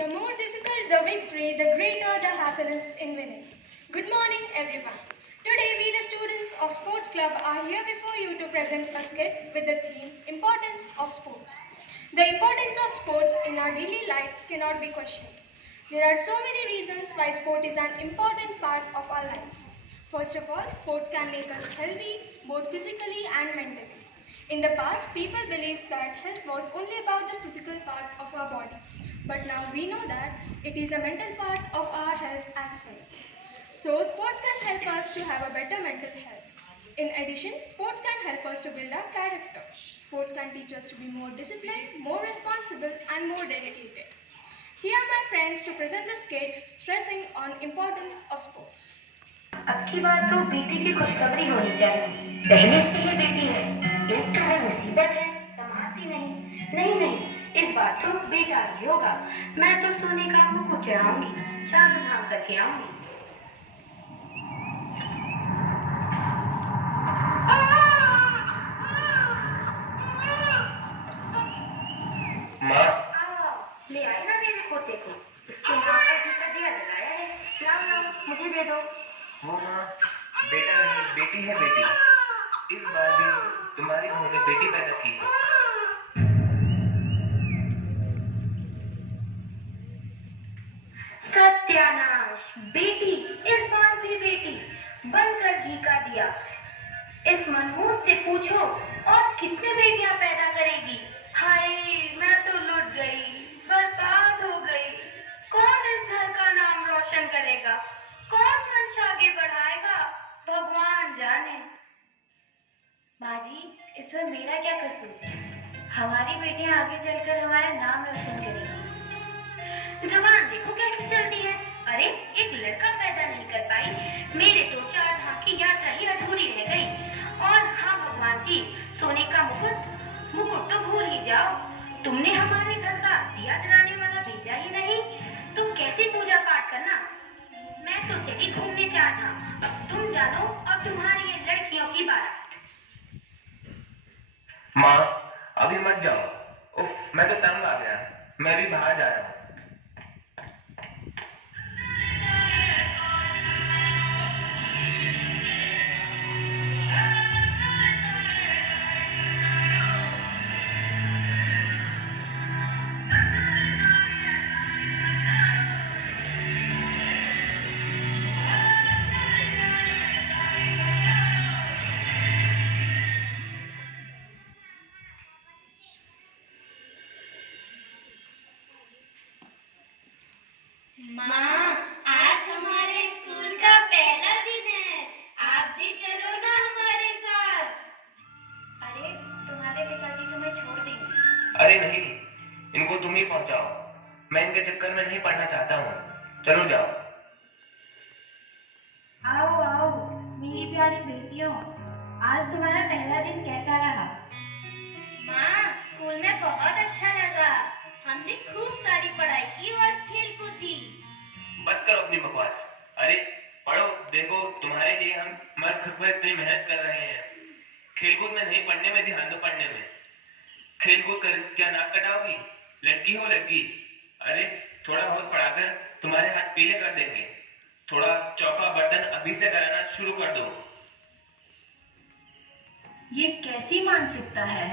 The more difficult the victory, the greater the happiness in winning. Good morning, everyone. Today, we, the students of Sports Club, are here before you to present a skit with the theme Importance of Sports. The importance of sports in our daily lives cannot be questioned. There are so many reasons why sport is an important part of our lives. First of all, sports can make us healthy, both physically and mentally. In the past, people believed that health was only about the physical part of our body. But now we know that it is a mental part of our health as well. So, sports can help us to have a better mental health. In addition, sports can help us to build our character. Sports can teach us to be more disciplined, more responsible, and more dedicated. Here are my friends to present the skit stressing on importance of sports. अब की बार तो बेटी की खुशखबरी होनी चाहिए। पहले से ये बेटी है, एक तो वो मुसीबत है, संभालती नहीं। नहीं नहीं, इस बार तो बेटा ही होगा। मैं तो सोने का मुकुट चढ़ाऊंगी, चांद धाम करके आऊंगी। माँ, ले आई ना मेरे पोते को। उसके नाम पर भी तो दिया जलाया है। लाओ लाओ, मुझे दे दो। वो माँ, बेटा नहीं, बेटी है बेटी। इस बार भी तुम्हारी बहू ने बेटी पैदा की है। सत्यानाश, बेटी, इस बार भी बेटी बनकर घी का दिया। इस मनहूस से पूछो और कितने बेटियां पैदा करेगी। हाय, मैं तो लुट गई, बर्बाद हो गई। कौन इस घर का नाम रोशन करेगा, कौन वंश आगे बढ़ाएगा, भगवान जाने। बाजी, इसमें मेरा क्या कसूर? हमारी बेटियां आगे चलकर हमारा नाम रोशन करेंगी। जबान देखो कैसी चलती है। अरे, एक लड़का पैदा नहीं कर पाई, मेरे तो चार धाम की यात्रा ही अधूरी रह गई। और हाँ भगवान जी, सोने का मुकुट तो भूल ही जाओ। तुमने हमारे घर का दिया जलाने वाला भेजा ही नहीं, तो कैसे पूजा पाठ करना। मैं तो चली घूमने चार धाम, अब तुम जानो और तुम्हारी ये लड़कियों की बारात। माँ, अभी मत जाओ। उफ, मैं तो तंग आ गया। मैं भी बाहर जा रहा हूँ। माँ, आज हमारे स्कूल का पहला दिन है। आप भी चलो ना हमारे साथ। अरे, तुम्हारे पिताजी तुम्हें छोड़ देंगे। अरे नहीं, इनको तुम ही पहुंचाओ। मैं इनके चक्कर में नहीं पड़ना चाहता हूँ। चलो जाओ। आओ आओ मेरी प्यारी बेटियों, आज तुम्हारा पहला दिन कैसा रहा? माँ, स्कूल में बहुत अच्छा लगा। हमने खूब सारी पढ़ाई की और खेल कूद की। बस करो अपनी बकवास। अरे पढ़ो, देखो तुम्हारे लिए हम मर खप इतनी मेहनत कर रहे हैं। खेलकूद में नहीं, पढ़ने में ध्यान दो, पढ़ने में। खेलकूद कर क्या नाक कटाओगी? लड़की हो लड़की। अरे थोड़ा बहुत पढ़ाकर तुम्हारे हाथ पीले कर देंगे। थोड़ा चौका बर्तन अभी से कराना शुरू कर दो। ये कैसी मानसिकता है?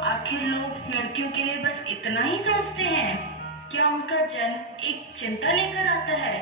आखिर लोग लड़कियों के लिए बस इतना ही सोचते हैं? क्या उनका जन्म एक चिंता लेकर आता है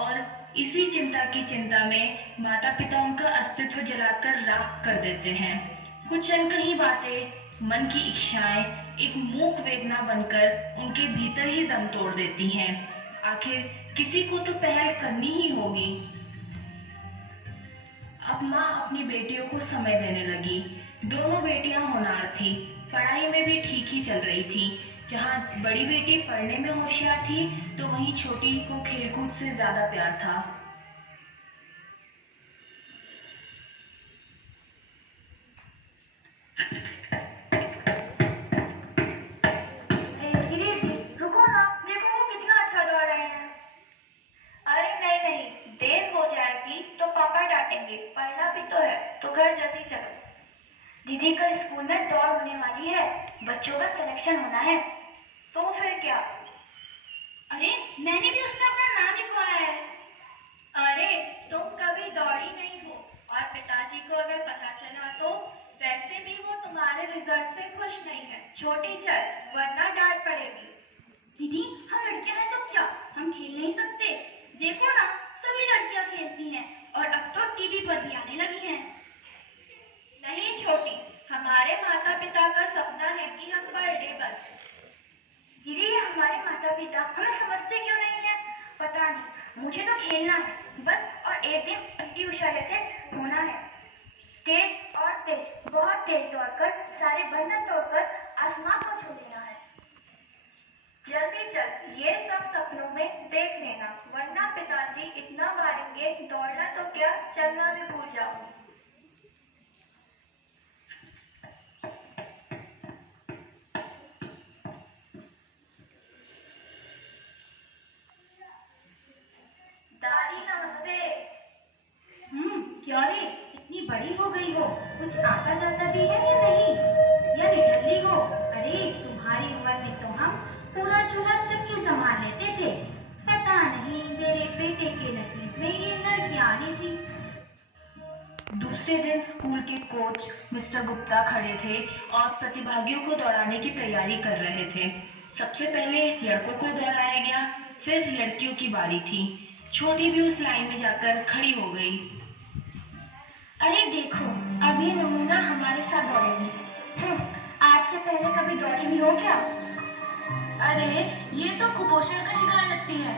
और इसी चिंता की चिंता में माता पिता उनका अस्तित्व जलाकर राख कर देते हैं? कुछ अनकही बातें, मन की इच्छाएं एक मूक वेदना बनकर उनके भीतर ही दम तोड़ देती हैं। आखिर किसी को तो पहल करनी ही होगी। अब माँ अपनी बेटियों को समय देने लगी। दोनों बेटियां होनहार थी, पढ़ाई में भी ठीक ही चल रही थी। जहाँ बड़ी बेटी पढ़ने में होशियार थी, तो वहीं छोटी को खेलकूद से ज्यादा प्यार था। धीरे रुको ना, देखो वो कितना अच्छा गा रहे हैं। अरे नहीं नहीं, देर हो जाएगी तो पापा डांटेंगे। पढ़ना भी तो है, तो घर जल्दी चलो। दीदी, कल स्कूल में दौड़ होने वाली है, बच्चों का सिलेक्शन होना है। तो फिर क्या? अरे मैंने भी उसमें अपना नाम लिखवाया है। अरे तुम कभी दौड़ी नहीं हो और पिताजी को अगर पता चला तो वैसे भी वो तुम्हारे रिजल्ट से खुश नहीं है। छोटी चल वरना डांट पड़ेगी। दीदी हम लड़कियां हैं तो क्या हम खेल नहीं सकते? देखो ना सभी लड़कियां खेलती हैं और अब तो टीवी पर भी आने लगी हैं। नहीं छोटी, हमारे माता पिता का सपना है कि हम पढ़ ले बस। दीदी ये हमारे माता पिता हमें समझते क्यों नहीं है? पता नहीं, मुझे तो खेलना है बस और एक दिन पीटी उषा जैसे होना है। तेज और तेज, बहुत तेज दौड़कर सारे बंधन तोड़कर आसमान को छू लेना है। जल्दी चल ये सब सपनों में देख लेना वरना पिताजी इतना मारेंगे दौड़ना तो क्या चलना भी भूल जाओगी। दादी नमस्ते। क्या रे इतनी बड़ी हो गई हो, कुछ आता जाता भी है या नहीं? या निठल्ली हो? अरे तुम्हारी उम्र में तो हम पूरा चूल्हा चक्की संभाल लेते थे। पता नहीं मेरे बेटे के नसीब में ये लड़कियां आनी थी। दूसरे दिन स्कूल के कोच मिस्टर गुप्ता खड़े थे और प्रतिभागियों को दौड़ाने की तैयारी कर रहे थे। सबसे पहले लड़कों को दौड़ाया गया, फिर लड़कियों की बारी थी। छोटी भी उस लाइन में जाकर खड़ी हो गई। अरे देखो अब ये नमूना हमारे साथ दौड़ेगी। आज से पहले कभी दौड़ी भी हो क्या? अरे ये तो कुपोषण का शिकार लगती है।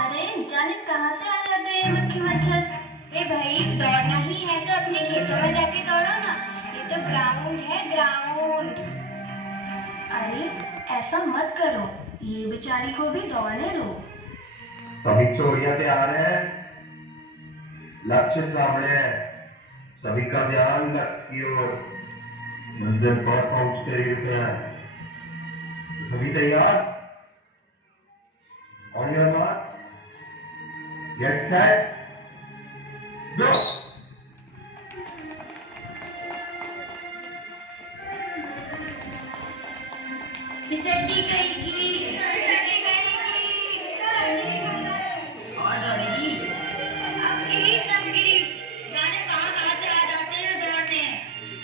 अरे जाने कहाँ से आ जाते हैं मक्खी मच्छर। ए भाई दौड़ना ही है तो अपने खेतों में जाके दौड़ो ना, ये तो ग्राउंड है ग्राउंड। अरे ऐसा मत करो, ये बेचारी को भी दौड़ने दो। सभी चोरियां तैयार हैं, लक्ष्य सामने है, सभी का ध्यान लक्ष्य की ओर, मंजिल पर पहुंच कर ही रुके हैं। तो सभी तैयार? On your marks, get set, go. फिसड्डी गई की और दौड़ेगी। अब गिरी तब गिरी, जाने कहाँ से आ जाते हैं दौड़ने।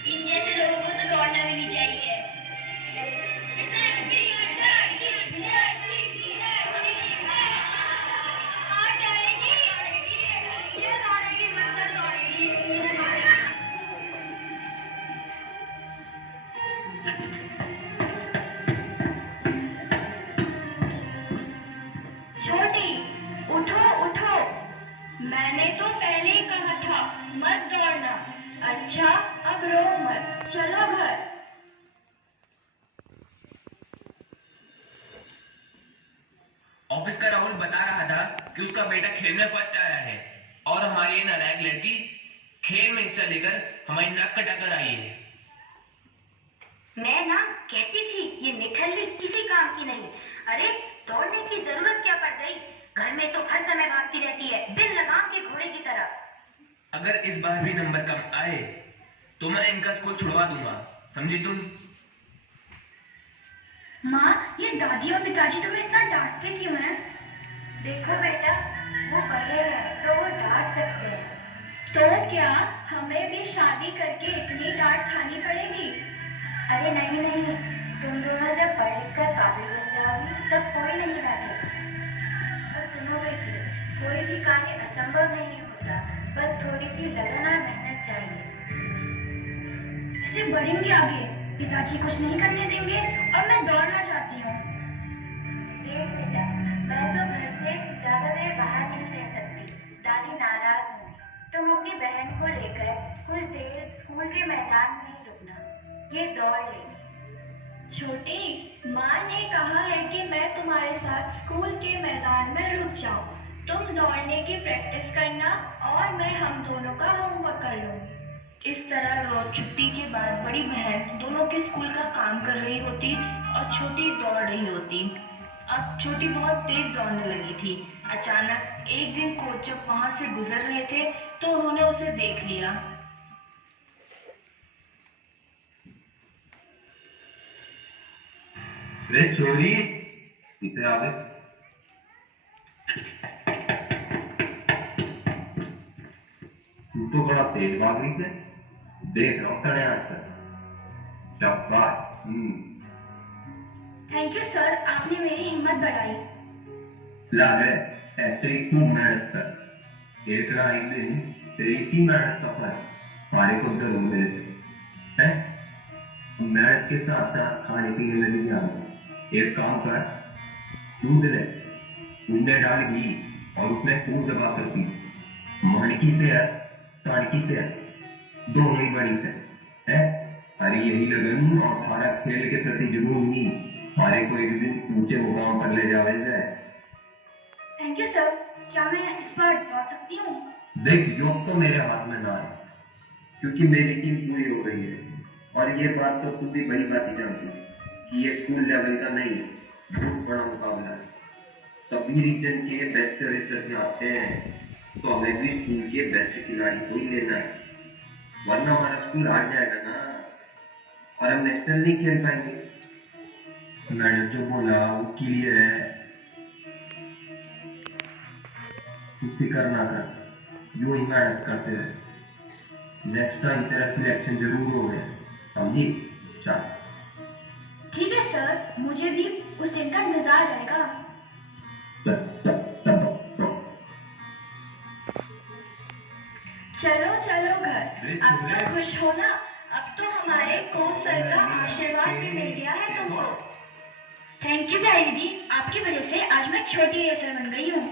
इन जैसे लोगों को तो दौड़ना भी नहीं चाहिए। छोटी उठो उठो, मैंने तो पहले ही कहा था मत दौड़ना। अच्छा अब रो मत, चलो घर। ऑफिस का राहुल बता रहा था कि उसका बेटा खेल में फर्स्ट आया है और हमारी ये नालायक लड़की खेल में हिस्सा लेकर हमारी नाक कटाकर आई है। मैं ना कहती थी ये निठल्ली किसी काम की नहीं। अरे दौड़ने की जरूरत क्या पड़ गई? घर में तो हर समय भागती रहती है बिन लगाम के घोड़े की तरह। अगर इस बार भी नंबर कम आए तो मैं इनका स्कूल छुड़वा दूंगा, समझी तुम? माँ ये दादी और पिताजी तुम्हें इतना डांटते क्यों हैं? देखो बेटा वो बड़े हैं तो वो डांट सकते हैं। तो क्या हमें भी शादी करके इतनी डांट खानी पड़ेगी? अरे नहीं नहीं, तुम दोनों जब पढ़ लिख कर काबिल बन जाओगी तब कोई नहीं डांटेगा। और सुनो बेटी, कोई भी कार्य असंभव नहीं होता, बस थोड़ी सी लगन और मेहनत चाहिए। इसे बढ़ेंगे आगे, पिताजी कुछ नहीं करने देंगे और मैं दौड़ना चाहती हूँ। देख बेटा, मैं तो घर से ज्यादा देर बाहर नहीं रह सकती, दादी नाराज होंगी। तुम अपनी बहन को लेकर कुछ देर स्कूल के मैदान में ही रुकना, ये दौड़ लेगी। छोटी माँ ने कहा है कि मैं तुम्हारे साथ स्कूल के मैदान में रुक जाऊं। तुम दौड़ने की प्रैक्टिस करना और मैं हम दोनों का होमवर्क कर लूंगी। इस तरह रोज छुट्टी के बाद बड़ी बहन दोनों के स्कूल का काम कर रही होती और छोटी दौड़ रही होती। अब छोटी बहुत तेज दौड़ने लगी थी। अचानक एक दिन कोच जब वहां से गुजर रहे थे तो उन्होंने उसे देख लिया। रे चोरी, इधर आ गए। तू तो बड़ा तेज भाग रही से, देख रहा हूँ तने आजकल। शाबाश। थैंक यू सर, आपने मेरी हिम्मत बढ़ाई। लाग है, ऐसे ही खूब मेहनत कर। एक ना एक दिन तेरी इसी मेहनत का फल सारे को जरूर मिले से है। मेहनत के साथ साथ खाने पीने में भी ध्यान दे। एक काम कर, दूध ले, उनमें डाल घी और उसमें खूब दबा कर पी। माणकी से है, ताड़की से है, दोनों ही बड़ी से है। अरे यही लगन और थारा खेल के प्रति जुनून ही हमारे को एक दिन ऊंचे मुकाम पर ले जावे से। थैंक यू सर, क्या मैं इस बार दौड़ सकती हूँ? देख, योग तो मेरे हाथ में ना है, क्योंकि मेरी टीम पूरी हो गई है। और ये बात तो तू भी बड़ी बात ही जानती है कि ये स्कूल लेवल का नहीं, बहुत बड़ा मुकाबला है। सभी रीजन के बेस्ट रेसर्स आते हैं, तो हमें भी स्कूल के बेस्ट खिलाड़ी को ही लेना है, वरना हमारा स्कूल हार जाएगा ना और हम नेशनल नहीं खेल पाएंगे। मैंने जो बोला वो क्लियर है, तू फिक्र ना कर, यूं ही मेहनत करते रहे। नेक्स्ट टाइम तेरा सिलेक्शन जरूर होगा, समझी? चल। ठीक है सर, मुझे भी उस दिन का इंतजार रहेगा। चलो चलो घर, अब तो खुश हो ना? अब तो हमारे कोच सर का आशीर्वाद भी मिल गया है तुमको। थैंक यू प्यारी दीदी, आपकी वजह से आज मैं छोटी रेसर बन गई हूँ।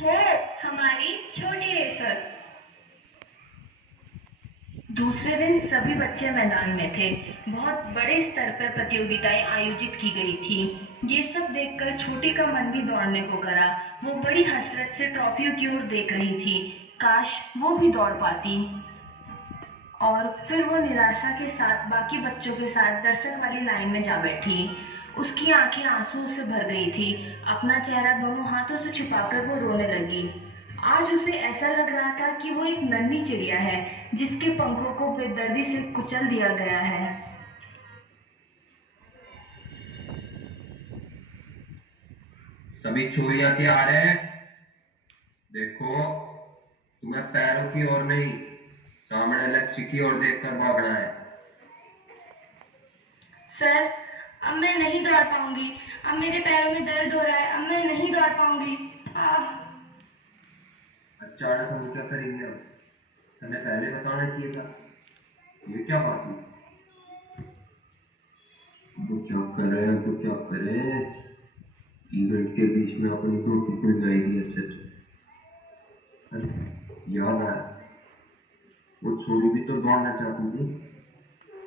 हो हमारी छोटी रेसर। दूसरे दिन सभी बच्चे मैदान में थे। बहुत बड़े स्तर पर प्रतियोगिताएं आयोजित की गई थी। ये सब देखकर छोटी का मन भी दौड़ने को करा। वो बड़ी हसरत से ट्रॉफियों की ओर देख रही थी। काश वो भी दौड़ पाती। और फिर वो निराशा के साथ बाकी बच्चों के साथ दर्शक वाली लाइन में जा बैठी। उसकी आंखें आंसुओं से भर गई थी। अपना चेहरा दोनों हाथों से छुपाकर वो रोने लगी। आज उसे ऐसा लग रहा था कि वो एक नन्ही चिड़िया है जिसके पंखों को बेदर्दी से कुचल दिया गया है। सभी छोरियां तैयार हैं? देखो, तुम्हें पैरों की ओर नहीं, सामने लक्ष्य की ओर देखकर भागना है। सर, अब मैं नहीं दौड़ पाऊंगी। अब मेरे पैरों में दर्द हो रहा है। अब मैं नहीं दौड़ पाऊंगी। अचानक हम क्या करेंगे? हम तने पहले बताना चाहिए था। ये क्या बात हुई? वो क्या करें, तो क्या करें? इवेंट के बीच में अपनी धोती खुल जाएगी ऐसे तो। याद आया, वो छोरी भी तो दौड़ना चाहती थी।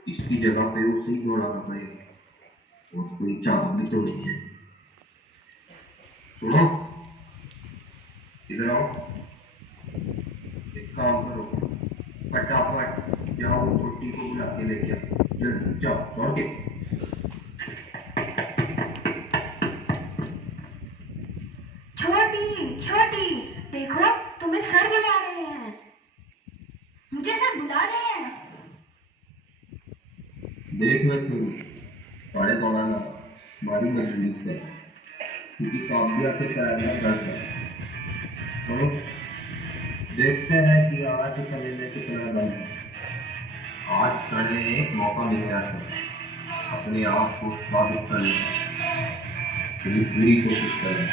इसकी जगह पे उसे ही दौड़ाना पड़ेगा, और कोई चाक भी तो नहीं है। सुनो, इधर आओ। एक काम करो, फटाफट जाओ, छोटी को बुला के लेके आओ। जल्दी जाओ, दौड़ के। छोटी छोटी, देखो तुम्हें सर बुला रहे हैं। मुझे सर बुला रहे हैं। देख मैं तू बड़े दौड़ाना हमारी मजबूरी से, क्योंकि काबिलियत के तैयार दर्द है। चलो देखते हैं कि आज तने में कितना दम है। आज तने एक मौका मिल गया है अपने आप को साबित करने का। पूरी कोशिश करें।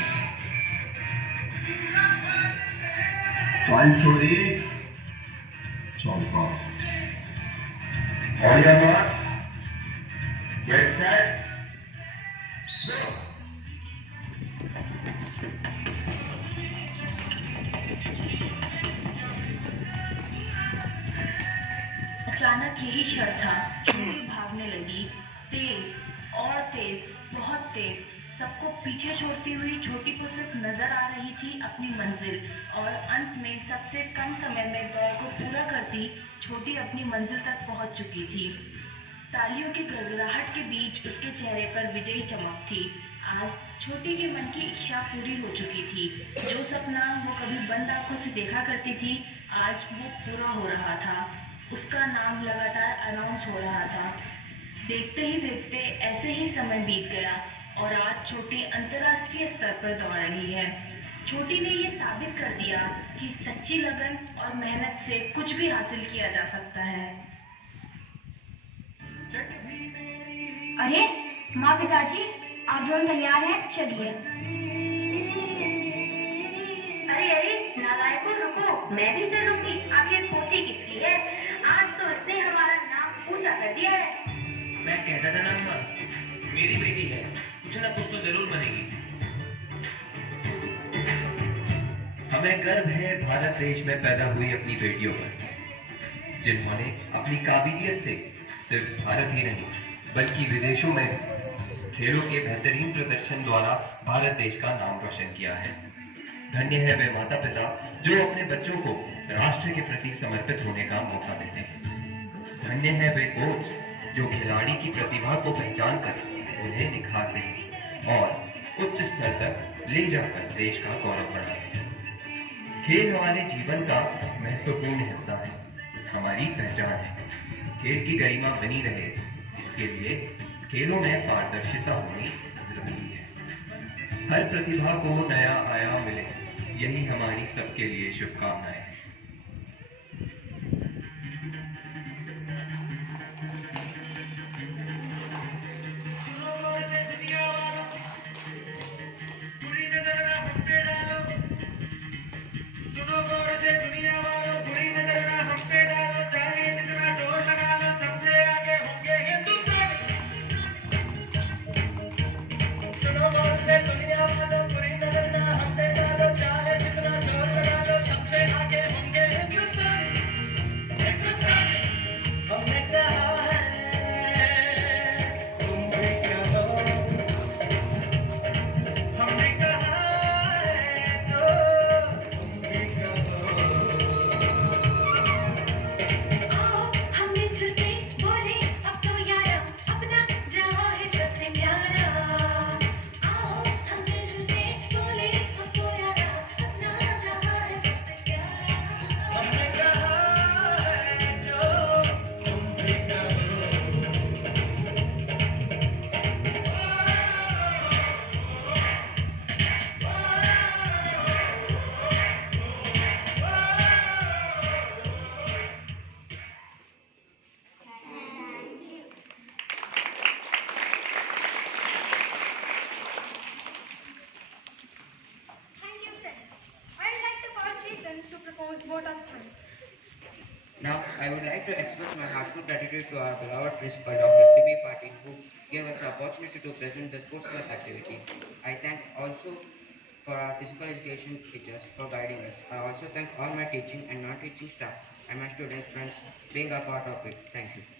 चल छोरी, चल पास। On your marks, get set, go. अचानक यही क्षण था। छोटी भागने लगी, तेज और तेज, बहुत तेज। सबको पीछे छोड़ती हुई छोटी को सिर्फ नजर आ रही थी अपनी मंजिल, और अंत में सबसे कम समय में दौड़ को पूरा करती छोटी अपनी मंजिल तक पहुंच चुकी थी। तालियों की गड़गड़ाहट के बीच उसके चेहरे पर विजयी चमक थी। आज छोटी के मन की इच्छा पूरी हो चुकी थी। जो सपना वो कभी बंद आंखों से देखा करती थी, आज वो पूरा हो रहा था। उसका नाम लगातार अनाउंस हो रहा था। देखते ही देखते ऐसे ही समय बीत गया और आज छोटी अंतर्राष्ट्रीय स्तर पर दौड़ रही है। छोटी ने ये साबित कर दिया कि सच्ची लगन और मेहनत से कुछ भी हासिल किया जा सकता है। अरे माँ, पिताजी, आप दोनों तैयार हैं? चलिए। अरे नालायकों, रुको, मैं भी चलूंगी। आखिर पोती किसकी है? आज तो उसने हमारा नाम ऊंचा कर दिया है। मैं कहता था ना अम्मा, मेरी बेटी है, कुछ ना कुछ तो जरूर बनेगी। हमें गर्व है भारत देश में पैदा हुई अपनी बेटियों पर, जिन्होंने अपनी काबिलियत से सिर्फ भारत ही नहीं बल्कि विदेशों में खेलों के बेहतरीन प्रदर्शन द्वारा भारत देश का नाम रोशन किया है। धन्य है वे माता पिता जो अपने बच्चों को राष्ट्र के प्रति समर्पित होने का मौका देते हैं। धन्य है वे कोच जो खिलाड़ी की प्रतिभा को पहचान कर उन्हें निखारते हैं और उच्च स्तर तक ले जाकर देश का गौरव बढ़ाते हैं। खेल हमारे जीवन का महत्वपूर्ण हिस्सा है, हमारी पहचान है। खेल की गरिमा बनी रहे, इसके लिए खेलों में पारदर्शिता होनी जरूरी है। हर प्रतिभा को नया आयाम मिले, यही हमारी सबके लिए शुभकामनाएं हैं। Now, I would like to express my heartfelt gratitude to our beloved principal, Dr. C.B. Patil, who gave us the opportunity to present the sports club activity. I thank also for our physical education teachers for guiding us. I also thank all my teaching and non-teaching staff and my students friends being a part of it. Thank you.